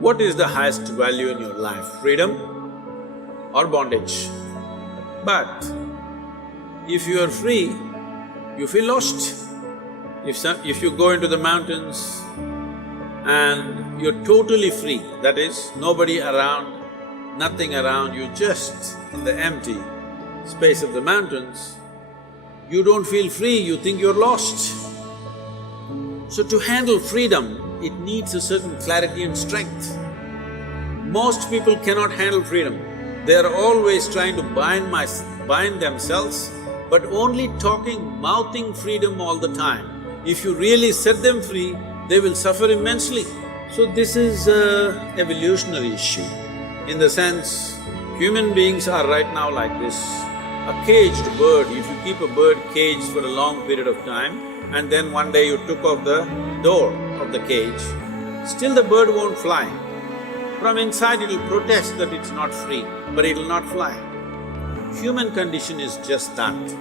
What is the highest value in your life, freedom or bondage? But if you are free, you feel lost. If you go into the mountains and you're totally free, that is, nobody around, nothing around, you just in the empty space of the mountains, you don't feel free, you think you're lost. So to handle freedom, it needs a certain clarity and strength. Most people cannot handle freedom. They are always trying to bind themselves, but only mouthing freedom all the time. If you really set them free, they will suffer immensely. So this is an evolutionary issue. In the sense, human beings are right now like this. A caged bird, if you keep a bird caged for a long period of time, and then one day you took off the door of the cage, still the bird won't fly. From inside it'll protest that it's not free, but it'll not fly. Human condition is just that.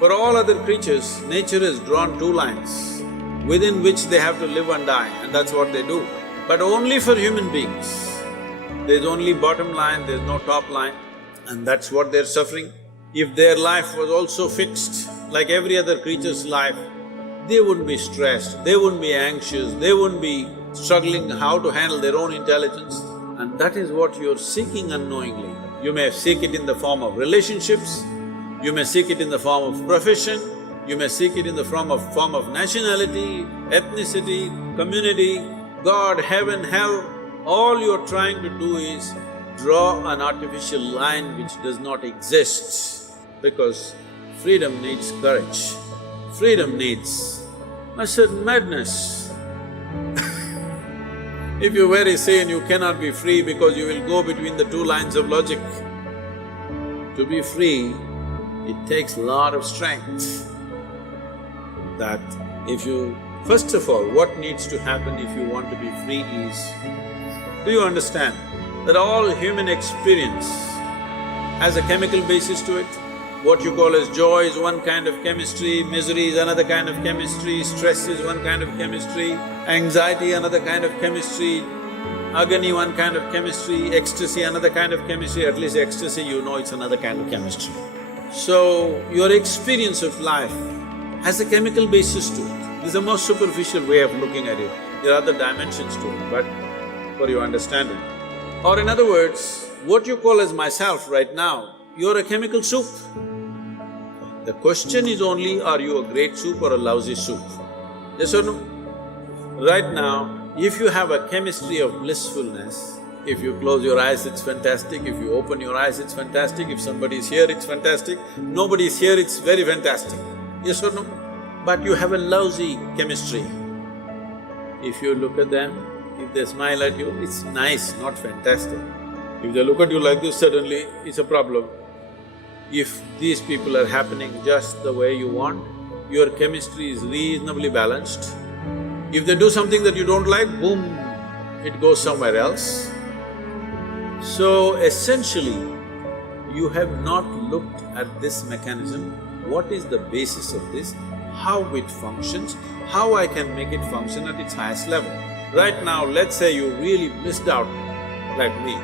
For all other creatures, nature has drawn two lines within which they have to live and die, and that's what they do. But only for human beings, there's only bottom line, there's no top line, and that's what they're suffering. If their life was also fixed like every other creature's life, they wouldn't be stressed, they wouldn't be anxious, they wouldn't be struggling how to handle their own intelligence. And that is what you're seeking unknowingly. You may seek it in the form of relationships, you may seek it in the form of profession, you may seek it in the form of nationality, ethnicity, community, God, heaven, hell. All you're trying to do is draw an artificial line which does not exist, because freedom needs courage, freedom needs a certain madness. If you're very sane, you cannot be free because you will go between the two lines of logic. To be free, it takes a lot of strength. That if you… First of all, what needs to happen if you want to be free is, do you understand that all human experience has a chemical basis to it? What you call as joy is one kind of chemistry, misery is another kind of chemistry, stress is one kind of chemistry, anxiety another kind of chemistry, agony one kind of chemistry, ecstasy another kind of chemistry, at least ecstasy you know it's another kind of chemistry. So, your experience of life has a chemical basis to it. This is the most superficial way of looking at it. There are other dimensions to it, but for your understanding. Or in other words, what you call as myself right now, you're a chemical soup. The question is only, are you a great soup or a lousy soup? Yes or no? Right now, if you have a chemistry of blissfulness, if you close your eyes, it's fantastic, if you open your eyes, it's fantastic, if somebody is here, it's fantastic, nobody is here, it's very fantastic. Yes or no? But you have a lousy chemistry. If you look at them, if they smile at you, it's nice, not fantastic. If they look at you like this, suddenly it's a problem. If these people are happening just the way you want, your chemistry is reasonably balanced. If they do something that you don't like, boom, it goes somewhere else. So essentially, you have not looked at this mechanism, what is the basis of this, how it functions, how I can make it function at its highest level. Right now, let's say you really missed out like me.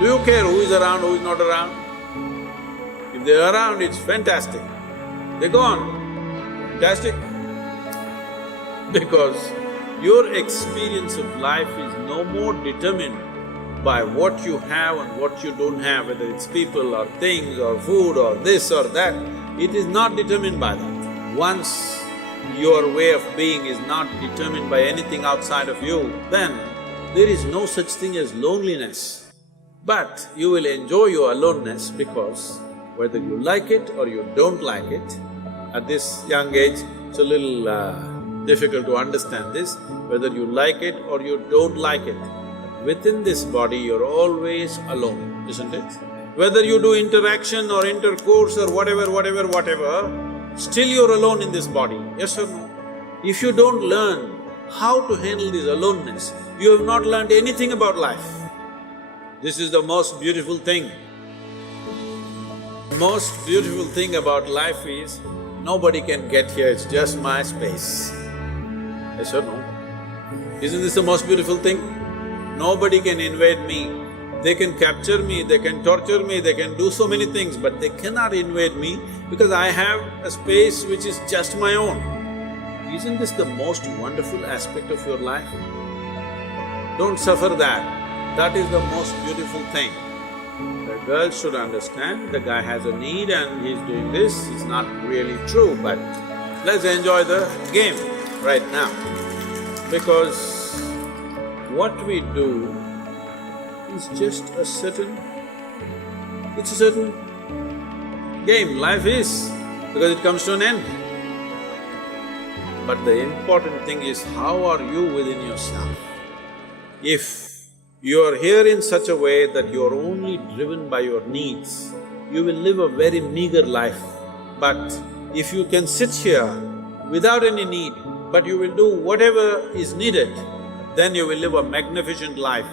Do you care who is around, who is not around? If they're around, it's fantastic. They're gone, fantastic. Because your experience of life is no more determined by what you have and what you don't have, whether it's people or things or food or this or that. It is not determined by that. Once your way of being is not determined by anything outside of you, then there is no such thing as loneliness. But you will enjoy your aloneness because whether you like it or you don't like it, at this young age, it's a little difficult to understand this, whether you like it or you don't like it, within this body you're always alone, isn't it? Whether you do interaction or intercourse or whatever, still you're alone in this body, yes or no? If you don't learn how to handle this aloneness, you have not learned anything about life. This is the most beautiful thing. The most beautiful thing about life is nobody can get here, it's just my space. Yes or no? Isn't this the most beautiful thing? Nobody can invade me. They can capture me, they can torture me, they can do so many things, but they cannot invade me because I have a space which is just my own. Isn't this the most wonderful aspect of your life? Don't suffer that. That is the most beautiful thing. The girl should understand the guy has a need and he's doing this, it's not really true, but let's enjoy the game right now. Because what we do is just a certain… it's a certain game, life is, because it comes to an end. But the important thing is, how are you within yourself? If you are here in such a way that you are only driven by your needs, you will live a very meager life. But if you can sit here without any need, but you will do whatever is needed, then you will live a magnificent life.